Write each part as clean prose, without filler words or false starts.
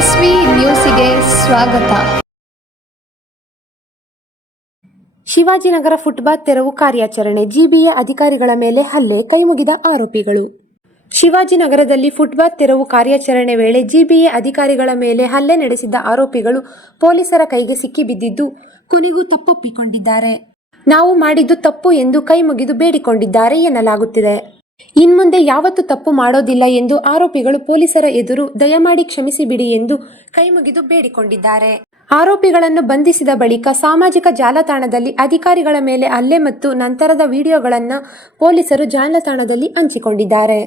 S V ನ್ಯೂಸಿಗೆ ಸ್ವಾಗತ. Shivajinagar footpath ತೆರವು ಕಾರ್ಯಾಚರಣೆ, ಜಿಬಿಎ ಅಧಿಕಾರಿಗಳ ಮೇಲೆ ಹಲ್ಲೆ, ಕೈಮುಗಿದ ಆರೋಪಿಗಳು. ಶಿವಾಜಿನಗರದಲ್ಲಿ ಫುಟ್ಪಾತ್ ತೆರವು ಕಾರ್ಯಾಚರಣೆ ವೇಳೆ ಜಿಬಿಎ ಅಧಿಕಾರಿಗಳ ಮೇಲೆ ಹಲ್ಲೆ ನಡೆಸಿದ್ದ ಆರೋಪಿಗಳು ಪೊಲೀಸರ ಕೈಗೆ ಸಿಕ್ಕಿಬಿದ್ದಿದ್ದು, ಕೊನೆಗೂ ತಪ್ಪೊಪ್ಪಿಕೊಂಡಿದ್ದಾರೆ. ನಾವು ಮಾಡಿದ್ದು ತಪ್ಪು ಎಂದು ಕೈಮುಗಿದು ಬೇಡಿಕೊಂಡಿದ್ದಾರೆ ಎನ್ನಲಾಗುತ್ತಿದೆ. ಇನ್ಮುಂದೆ ಯಾವತ್ತೂ ತಪ್ಪು ಮಾಡೋದಿಲ್ಲ ಎಂದು ಆರೋಪಿಗಳು ಪೊಲೀಸರ ಎದುರು ದಯಮಾಡಿ ಕ್ಷಮಿಸಿಬಿಡಿ ಎಂದು ಕೈಮುಗಿದು ಬೇಡಿಕೊಂಡಿದ್ದಾರೆ. ಆರೋಪಿಗಳನ್ನು ಬಂಧಿಸಿದ ಬಳಿಕ ಸಾಮಾಜಿಕ ಜಾಲತಾಣದಲ್ಲಿ ಅಧಿಕಾರಿಗಳ ಮೇಲೆ ಹಲ್ಲೆ ಮತ್ತು ನಂತರದ ವಿಡಿಯೋಗಳನ್ನು ಪೊಲೀಸರು ಜಾಲತಾಣದಲ್ಲಿ ಹಂಚಿಕೊಂಡಿದ್ದಾರೆ.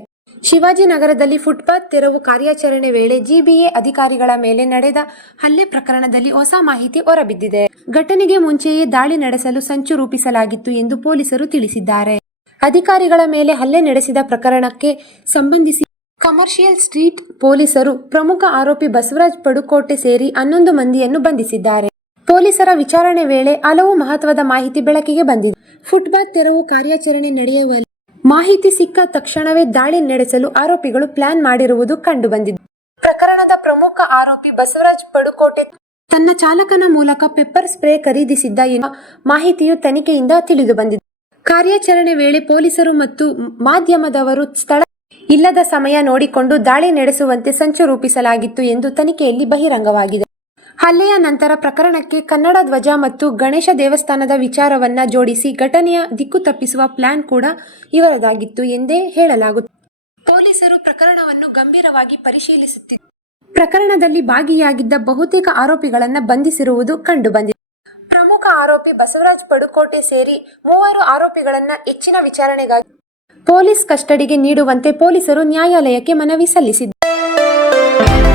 ಶಿವಾಜಿನಗರದಲ್ಲಿ ಫುಟ್ಪಾತ್ ತೆರವು ಕಾರ್ಯಾಚರಣೆ ವೇಳೆ ಜಿಬಿಎ ಅಧಿಕಾರಿಗಳ ಮೇಲೆ ನಡೆದ ಹಲ್ಲೆ ಪ್ರಕರಣದಲ್ಲಿ ಹೊಸ ಮಾಹಿತಿ ಹೊರಬಿದ್ದಿದೆ. ಘಟನೆಗೆ ಮುಂಚೆಯೇ ದಾಳಿ ನಡೆಸಲು ಸಂಚು ರೂಪಿಸಲಾಗಿತ್ತು ಎಂದು ಪೊಲೀಸರು ತಿಳಿಸಿದ್ದಾರೆ. ಅಧಿಕಾರಿಗಳ ಮೇಲೆ ಹಲ್ಲೆ ನಡೆಸಿದ ಪ್ರಕರಣಕ್ಕೆ ಸಂಬಂಧಿಸಿ ಕಮರ್ಷಿಯಲ್ ಸ್ಟ್ರೀಟ್ ಪೊಲೀಸರು ಪ್ರಮುಖ ಆರೋಪಿ ಬಸವರಾಜ್ ಪಡುಕೋಟೆ ಸೇರಿ 11 ಮಂದಿಯನ್ನು ಬಂಧಿಸಿದ್ದಾರೆ. ಪೊಲೀಸರ ವಿಚಾರಣೆ ವೇಳೆ ಹಲವು ಮಹತ್ವದ ಮಾಹಿತಿ ಬೆಳಕಿಗೆ ಬಂದಿದೆ. ಫುಟ್ಪಾತ್ ತೆರವು ಕಾರ್ಯಾಚರಣೆ ನಡೆಯುವಲ್ಲಿ ಮಾಹಿತಿ ಸಿಕ್ಕ ತಕ್ಷಣವೇ ದಾಳಿ ನಡೆಸಲು ಆರೋಪಿಗಳು ಪ್ಲಾನ್ ಮಾಡಿರುವುದು ಕಂಡುಬಂದಿದೆ. ಪ್ರಕರಣದ ಪ್ರಮುಖ ಆರೋಪಿ ಬಸವರಾಜ್ ಪಡುಕೋಟೆ ತನ್ನ ಚಾಲಕನ ಮೂಲಕ ಪೆಪ್ಪರ್ ಸ್ಪ್ರೇ ಖರೀದಿಸಿದ್ದ ಎನ್ನುವ ಮಾಹಿತಿಯು ತನಿಖೆಯಿಂದ ತಿಳಿದುಬಂದಿದೆ. ಕಾರ್ಯಾಚರಣೆ ವೇಳೆ ಪೊಲೀಸರು ಮತ್ತು ಮಾಧ್ಯಮದವರು ಸ್ಥಳ ಇಲ್ಲದ ಸಮಯ ನೋಡಿಕೊಂಡು ದಾಳಿ ನಡೆಸುವಂತೆ ಸಂಚು ರೂಪಿಸಲಾಗಿತ್ತು ಎಂದು ತನಿಖೆಯಲ್ಲಿ ಬಹಿರಂಗವಾಗಿದೆ. ಹಲ್ಲೆಯ ನಂತರ ಪ್ರಕರಣಕ್ಕೆ ಕನ್ನಡ ಧ್ವಜ ಮತ್ತು ಗಣೇಶ ದೇವಸ್ಥಾನದ ವಿಚಾರವನ್ನ ಜೋಡಿಸಿ ಘಟನೆಯ ದಿಕ್ಕು ತಪ್ಪಿಸುವ ಪ್ಲಾನ್ ಕೂಡ ಇವರದಾಗಿತ್ತು ಎಂದೇ ಹೇಳಲಾಗುತ್ತದೆ. ಪೊಲೀಸರು ಪ್ರಕರಣವನ್ನು ಗಂಭೀರವಾಗಿ ಪರಿಶೀಲಿಸುತ್ತಿದ್ದು, ಪ್ರಕರಣದಲ್ಲಿ ಭಾಗಿಯಾಗಿದ್ದ ಬಹುತೇಕ ಆರೋಪಿಗಳನ್ನು ಬಂಧಿಸಿರುವುದು ಕಂಡುಬಂದಿದೆ. ಪ್ರಮುಖ ಆರೋಪಿ ಬಸವರಾಜ್ ಪಡುಕೋಟೆ ಸೇರಿ 3 ಆರೋಪಿಗಳನ್ನು ಹೆಚ್ಚಿನ ವಿಚಾರಣೆಗಾಗಿ ಪೊಲೀಸ್ ಕಸ್ಟಡಿಗೆ ನೀಡುವಂತೆ ಪೊಲೀಸರು ನ್ಯಾಯಾಲಯಕ್ಕೆ ಮನವಿ ಸಲ್ಲಿಸಿದ್ದಾರೆ.